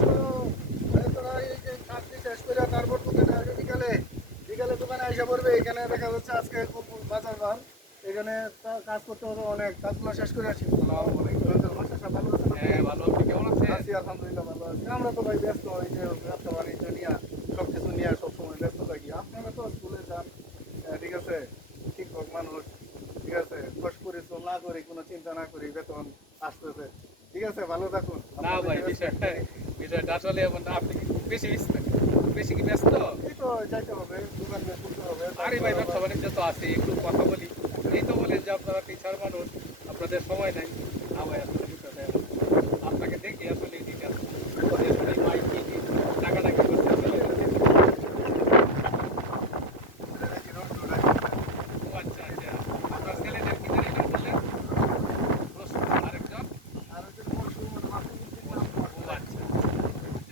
শোনো, তোরা এই যে কাজটি শেষ করে তারপর দোকানে আসবে বিকালে। বিকালে দোকানে এসে পড়বে। এখানে দেখা যাচ্ছে আজকে খুব বাজার বার। এখানে কাজ করতে হবে অনেক। কাজগুলো শেষ করে আসি। বাসা ভালো আছে নাকি? হ্যাঁ, ভালো। আপনি কেমন আছেন? আছি আলহামদুলিল্লাহ ভালো আছি। আমরা তো ভাই ব্যস্ত এই যে ব্যবসা বাণিজ্য নিয়ে সবকিছু নিয়ে সবসময় ব্যস্ত থাকি। আপনারা তো স্কুলে যান, ঠিক আছে, শিক্ষক মানুষ, ঠিক আছে, কষ্ট পরিশ্রম না করি, কোনো চিন্তা না করি, বেতন আসতেছে। ঠিক আছে, ভালো থাকুন। না ভাই, বিষয়টা আসলে এমন না। আপনি কি খুব বেশি কি ব্যস্ত? এই তো যাইতে হবে, দোকান বের করতে হবে। আরে তারপর ভাই, আবার ব্যবসা বাণিজ্য তো আছে, একটু কথা বলি। এই তো বলেন যে আপনারা টিচার মানুষ, আপনাদের সময় নাই। না ভাই, আসলে বিষয়টা এমন। আপনাকে দেখি আসলে এদিকে আসলে ভাই কি কি ডাকাডাকি করতেছিল। নাকি রোড রোড আছে। ও আচ্ছা আচ্ছা, আপনার ছেলেদের কি জানি নাম বললেন? রসুন, আরেকজন? আর ওই যে পরশু মানে মাসে নাম ও আচ্ছা।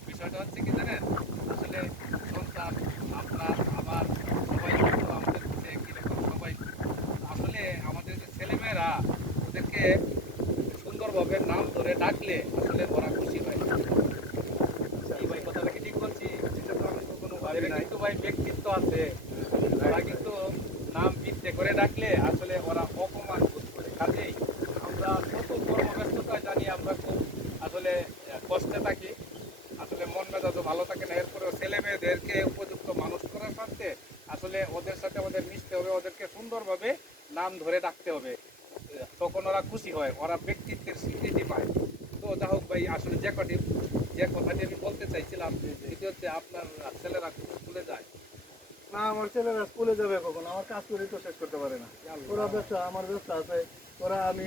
বিষয়টা হচ্ছে কি জানেন, আসলে সন্তান আপনার আমার সবাই কিন্তু আমাদের কাছে একই রকম সবাই। আসলে আমাদের যে ছেলেমেয়েরা, ওদেরকে সুন্দরভাবে নাম ধরে ডাকলে আসলে ওরা খুশি হয়। আচ্ছা এই ভাই, কথাটা কি ঠিক বলছি? এটা তো আমি কখনো ভাবি এদের নাই। কিন্তু ভাই ব্যক্তিত্ব আছে। ওরা কিন্তু নাম মিথ্যে করে ডাকলে আসলে ওরা অপমান বোধ করে। কাজেই আমরা কত কর্মব্যস্ততা জানি, আমরা খুব আসলে কষ্টে থাকি, আসলে মন মেজাজও ভালো থাকে না। এরপরেও ছেলে মেয়েদেরকে উপযুক্ত মানুষ করার স্বার্থে আসলে ওদের সাথে আমাদের মিশতে হবে, ওদেরকে সুন্দরভাবে নাম ধরে ডাকতে হবে। তখন ওরা খুশি হয়, ওরা ব্যক্তিত্বের স্বীকৃতি পায়। তো যা হোক ভাই, আসলে যে কথাটি আমি বলতে চাইছিলাম সেটি হচ্ছে আপনার ছেলেরা স্কুলে যায়। না, আমার ছেলেরা স্কুলে যাবে কখন? আমার কাজ করে তো শেষ করতে পারে না। ওরা আল্লাহ। ব্যবসা, আমার ব্যবসা আছে। ওরা আমি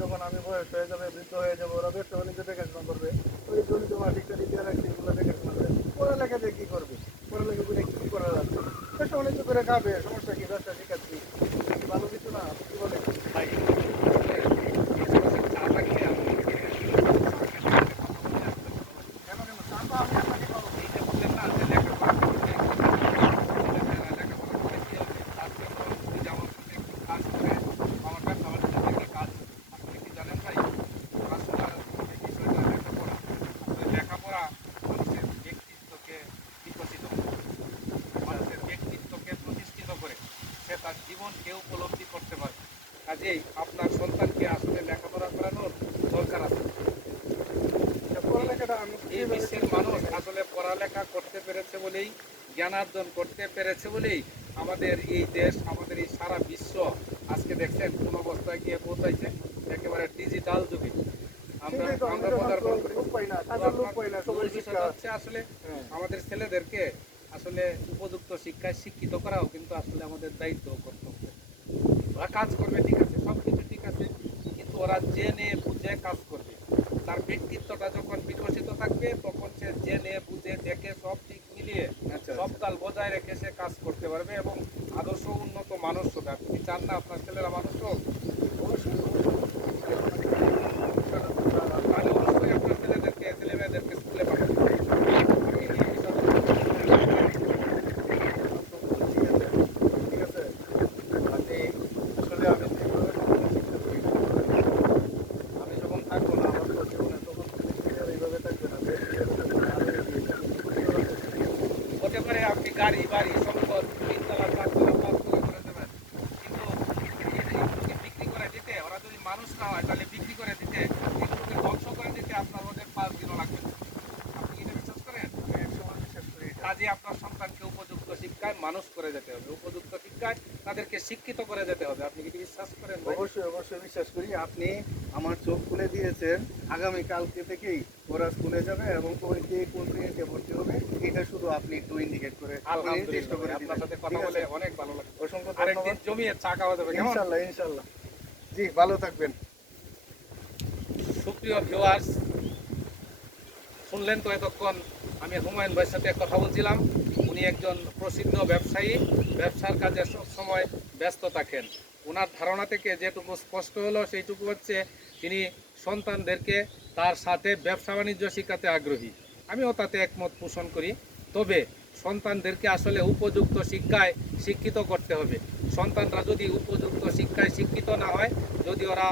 যখন আমি বয়স হয়ে যাবে, বৃদ্ধ হয়ে যাবো, ওরা ব্যবসা বাণিজ্য দেখাশোনা করবে। ওই জমি জমা ঠিকানি দিয়ে রাখছি, এগুলো দেখাশোনা করে। পড়ালেখা দিয়ে কি করবে? পড়ালেখা করে কি করা যাচ্ছে? ব্যবসা বাণিজ্য করে খাবে, সমস্যা কি? ব্যবসা শিখাচ্ছি, এটা কি ভালো কিছু না? আপনি কি বলেন? ভাই, আসলে চা লাগবে আপনার? চা খেতে খেতে কথা বলতে আসলে ভালো লাগে। কেন কেন চা তো আমি আপনাকে খাবো। এই যে বললেন না যে লেখাপড়া করতে, ছেলেমেয়েরা লেখাপড়া করে কি হবে, তার জন্য যদি আমার সাথে একটু কাজ করে, আমার ব্যবসা বাণিজ্য থেকে কাজ, আসলে কি জানেন ভাই, পড়াশোনার যে বিষয়টা, লেখাপড়া, আসলে লেখাপড়া মানুষের ব্যক্তিত্বকে বিকশিত করে, মানুষের ব্যক্তিত্বকে প্রতিষ্ঠিত করে, সে তার জীবনকে উপলব্ধি করতে পারে। কাজেই আপনার সন্তানকে আসলে লেখাপড়া করানোর দরকার আছে। পড়ালেখাটা আমি এই কিভাবে বিশ্বের শেষ করতে মানুষ চাই? আসলে পড়ালেখা করতে পেরেছে বলেই, জ্ঞানার্জন করতে পেরেছে বলেই আমাদের এই দেশ, আমাদের এই সারা বিশ্ব আজকে দেখছেন কোন অবস্থায় গিয়ে পৌঁছাইছে, একেবারে ডিজিটাল যুগে আমরা সেটাই তো, আমি আমরা তো মাত্র পদার্পণ করি। লোক পাই না, তো কাজের লোক আপনার পাই না, মূল সবাই শিক্ষা। বিষয়টা হচ্ছে আসলে হ্যাঁ, আমাদের ছেলেদেরকে আসলে উপযুক্ত শিক্ষায় শিক্ষিত করাও কিন্তু আসলে আমাদের দায়িত্ব ও কর্তব্য। ওরা কাজ করবে, ঠিক আছে, সব কিছু ঠিক আছে, কিন্তু ওরা জেনে বুঝে কাজ করবে। তার ব্যক্তিত্বটা যখন বিকশিত থাকবে, তখন সে জেনে বুঝে দেখে সব দিক মিলিয়ে আচ্ছা সব আচ্ছা। তাল বজায় রেখে সে কাজ করতে পারবে এবং আদর্শ উন্নত মানুষ হবে। আপনি কি চান না আপনার ছেলেরা মানুষ হোক? অবশ্যই অবশ্যই। তাহলে অবশ্যই আপনার ছেলে মেয়েদেরকে স্কুলে পাঠাবেন। আমি এই বিষয়টা বলতে চাই। ঠিক আছে, ঠিক আছে। আপনি আসলে আমি যেভাবে শিক্ষা করি, আমি যখন থাকবো না আমার তো জীবনে, তখন তো দেখছি আর এইভাবে থাকবে না, দেশ এইভাবে থাকবে না, আরো এগিয়ে যাবে। ক্ষতি করার চেষ্টা করবো। হতে পারে আপনি গাড়ি বাড়ি সম্পদ 3 তলা 4 তলা 5 তলা করে দেবেন, কিন্তু এগুলোকে বিক্রি করে দিতে, ওরা যদি মানুষ না হয় তাহলে বিক্রি করে দিতে, এগুলোকে ধ্বংস করে দিতে আপনার ওদের 5 দিনও লাগবে না। আপনি কি এটা বিশ্বাস করেন? আমি একসময় বিশ্বাস করি এটা। কাজে আপনার সন্তানকে উপযুক্ত শিক্ষায় মানুষ করে যেতে হবে, উপযুক্ত শিক্ষায় তাদেরকে শিক্ষিত করে যেতে হবে। আপনি কি বিশ্বাস করেন ভাই? অবশ্যই অবশ্যই বিশ্বাস করি। আপনি আমার চোখ খুলে দিয়েছেন। আগামী কালকে থেকেই ওরা স্কুলে যাবে এবং ওই কে কোন শ্রেণীতে ভর্তি হবে এটা শুধু আপনি একটু ইন্ডিকেট করে নির্দিষ্ট আলহামদুলিল্লাহ করে ভাই, আপনার দিবেন। সাথে কথা ঠিক বলে আছে, অনেক ভালো লাগে। অসংখ্য আরেকদিন ধন্যবাদ। জমিয়ে চা খাওয়া যাবে, কেমন? ইনশাল্লাহ ইনশাল্লাহ। জি, ভালো থাকবেন। সুপ্রিয় ভিউয়ার্স, শুনলেন তো এতক্ষণ আমি হুমায়ুন ভাইয়ের সাথে কথা বলছিলাম। উনি একজন প্রসিদ্ধ ব্যবসায়ী, ব্যবসার কাজে সবসময় ব্যস্ত থাকেন। ওনার ধারণা থেকে যেটুকু স্পষ্ট হলো সেইটুকু হচ্ছে তিনি সন্তানদেরকে তার সাথে ব্যবসা বাণিজ্য শেখাতে আগ্রহী। আমিও তাতে একমত পোষণ করি। তবে সন্তানদেরকে আসলে উপযুক্ত শিক্ষায় শিক্ষিত করতে হবে। সন্তানরা যদি উপযুক্ত শিক্ষায় শিক্ষিত না হয়, যদি ওরা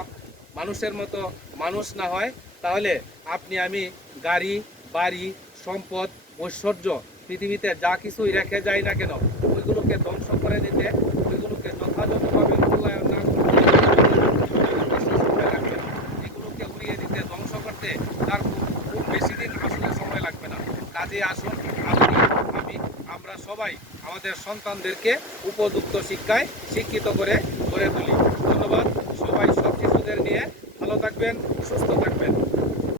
মানুষের মতো মানুষ না হয়, তাহলে আপনি আমি গাড়ি বাড়ি সম্পদ, ঐশ্বর্য, পৃথিবীতে যা কিছুই রেখে যায় না কেন, ওইগুলোকে ধ্বংস করে দিতে, ওইগুলোকে যথাযথভাবে মূল্যায়ন না করতে বেশি সময় লাগবে না। এগুলোকে উড়িয়ে দিতে, ধ্বংস করতে তার খুব বেশি দিন আসলে সময় লাগবে না। কাজে আসুন, আপনি, আমি, আমরা সবাই আমাদের সন্তানদেরকে উপযুক্ত শিক্ষায় শিক্ষিত করে গড়ে তুলি। ধন্যবাদ। সবাই সব শিশুদের নিয়ে ভালো থাকবেন, সুস্থ থাকবেন।